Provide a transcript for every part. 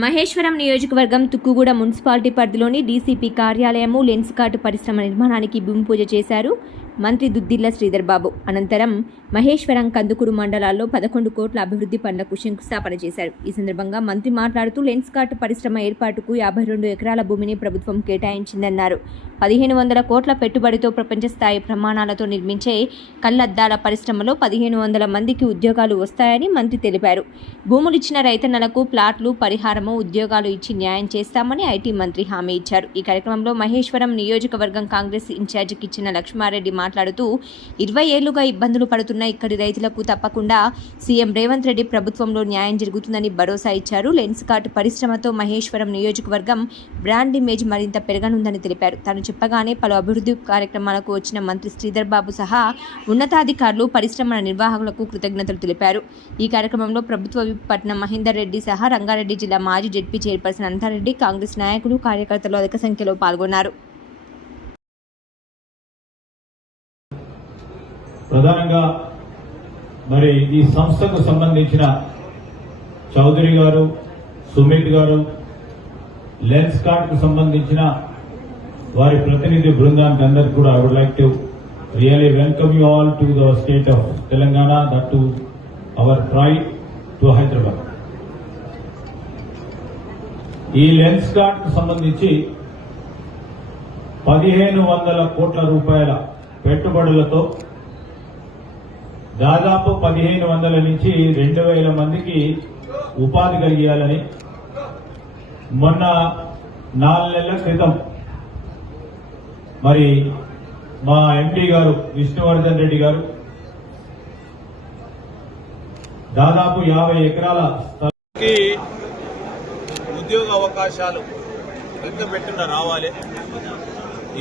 మహేశ్వరం నియోజకవర్గం తుక్కుగూడ మున్సిపాలిటీ పరిధిలోని డీసీపీ కార్యాలయము లెన్స్ కార్ట్ పరిశ్రమ నిర్మాణానికి భూమి పూజ చేశారు మంత్రి దుద్దిల్ల శ్రీధర్ బాబు. అనంతరం మహేశ్వరం కందుకూరు మండలాల్లో పదకొండు కోట్ల అభివృద్ధి పనులకు శంకుస్థాపన చేశారు. ఈ సందర్భంగా మంత్రి మాట్లాడుతూ లెన్స్ కార్ట్ పరిశ్రమ ఏర్పాటుకు యాభై రెండు ఎకరాల భూమిని ప్రభుత్వం కేటాయించిందన్నారు. పదిహేను వందల కోట్ల పెట్టుబడితో ప్రపంచ స్థాయి ప్రమాణాలతో నిర్మించే కళ్ళద్దాల పరిశ్రమలో పదిహేను వందల మందికి ఉద్యోగాలు వస్తాయని మంత్రి తెలిపారు. భూములిచ్చిన రైతన్నలకు ప్లాట్లు పరిహారము ఉద్యోగాలు ఇచ్చి న్యాయం చేస్తామని ఐటీ మంత్రి హామీ ఇచ్చారు. ఈ కార్యక్రమంలో మహేశ్వరం నియోజకవర్గం కాంగ్రెస్ ఇన్ఛార్జికి ఇచ్చిన లక్ష్మారెడ్డి మాట్లాడుతూ ఇరవై ఏళ్ళుగా ఇబ్బందులు పడుతున్న ఇక్కడి రైతులకు తప్పకుండా సీఎం రేవంత్ రెడ్డి ప్రభుత్వంలో న్యాయం జరుగుతుందని భరోసా ఇచ్చారు. లెన్స్ కార్ట్ పరిశ్రమతో మహేశ్వరం నియోజకవర్గం బ్రాండ్ ఇమేజ్ మరింత పెరగనుందని తెలిపారు. తాను చెప్పగానే పలు అభివృద్ధి కార్యక్రమాలకు వచ్చిన మంత్రి శ్రీధర్ బాబు సహా ఉన్నతాధికారులు పరిశ్రమల నిర్వాహకులకు కృతజ్ఞతలు తెలిపారు. ఈ కార్యక్రమంలో ప్రభుత్వ విపట్నం పట్నం మహేందర్ రెడ్డి సహా రంగారెడ్డి జిల్లా మాజీ జడ్పీ చైర్పర్సన్ అంతారెడ్డి కాంగ్రెస్ నాయకులు కార్యకర్తలు అధిక సంఖ్యలో పాల్గొన్నారు. ప్రధానంగా మరి ఈ సంస్థకు సంబంధించిన చౌదరి గారు సుమిత్ గారు లెన్స్ కార్డ్కు సంబంధించిన వారి ప్రతినిధి బృందానికి అందరికి కూడా I would like to really welcome you all to the state of Telangana that to our pride to Hyderabad ఈ లెన్స్ కార్డ్కు సంబంధించి పదిహేను వందల కోట్ల రూపాయల పెట్టుబడులతో దాదాపు పదిహేను వందల నుంచి రెండు వేల మందికి ఉపాధి కలిగేయాలని మొన్న నాలుగు నెలల క్రితం మరి మా ఎంపీ గారు విష్ణువర్ధన్ రెడ్డి గారు దాదాపు యాభై ఎకరాల స్థలం ఉద్యోగ అవకాశాలు పెద్ద పెట్టున రావాలి.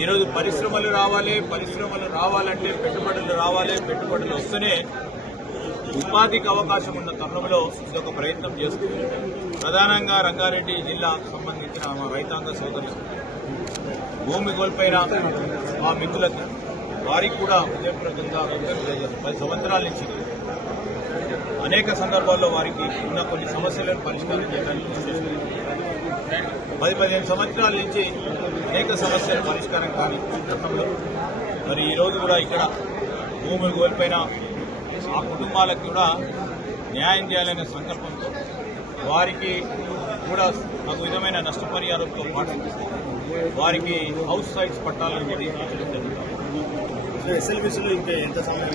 ఈరోజు పరిశ్రమలు రావాలి పరిశ్రమలు రావాలంటే పెట్టుబడులు రావాలి పెట్టుబడులు వస్తేనే ఉపాధికి అవకాశం ఉన్న తరుణంలో ఇది ఒక ప్రయత్నం చేస్తుంది. ప్రధానంగా రంగారెడ్డి జిల్లా సంబంధించిన మా రైతాంగ సోదరులు. భూమి కోల్పోయిన మా మిత్రులకు వారికి కూడా ఉదయపూర్వకంగా పది సంవత్సరాల నుంచి అనేక సందర్భాల్లో వారికి ఉన్న కొన్ని సమస్యలను పరిష్కారం చేయడానికి పది పదిహేను సంవత్సరాల నుంచి అనేక సమస్యలు పరిష్కారం కాని సందర్భంలో మరి ఈరోజు కూడా ఇక్కడ భూములు కోల్పోయిన ఆ కుటుంబాలకు కూడా న్యాయం చేయాలనే సంకల్పంతో వారికి కూడా ఒక విధమైన నష్టపరిహారంతో పాటు వారికి హౌస్ సైట్స్ పట్టాలని చెప్పి జరుగుతుంది ఎస్ఎల్బిసిలో ఇంకా ఎంత సమయం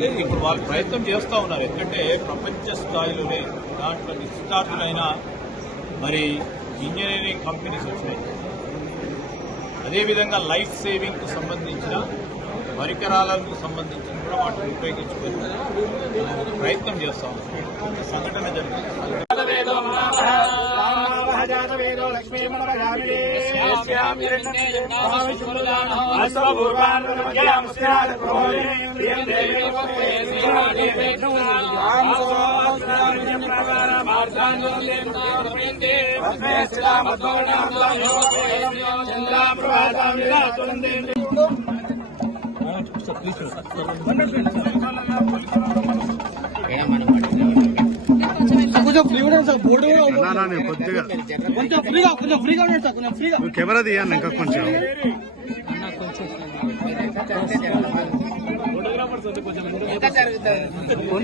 లేదు ఇప్పుడు వాళ్ళు ప్రయత్నం చేస్తూ ఉన్నారు. ఎందుకంటే ప్రపంచ స్థాయిలోనే దాంట్లో నిష్ఠాతులైన మరి ఇంజనీరింగ్ కంపెనీస్ వచ్చినాయి. అదేవిధంగా లైఫ్ సేవింగ్కు సంబంధించిన పరికరాలకు సంబంధించిన కూడా వాటిని ఉపయోగించుకొని ప్రయత్నం చేస్తాం. సంఘటన జరిగింది. జాతవేదో లక్ష్మీమణమయామినే కొంచెం ఫ్రీ ఉండండి సార్ బోర్డు కొద్దిగా కొంచెం ఫ్రీగా కొంచెం ఫ్రీగా ఉండండి సార్ కొంచెం ఫ్రీగా. కెమెరా తీయండి ఇంకా కొంచెం కొంచెం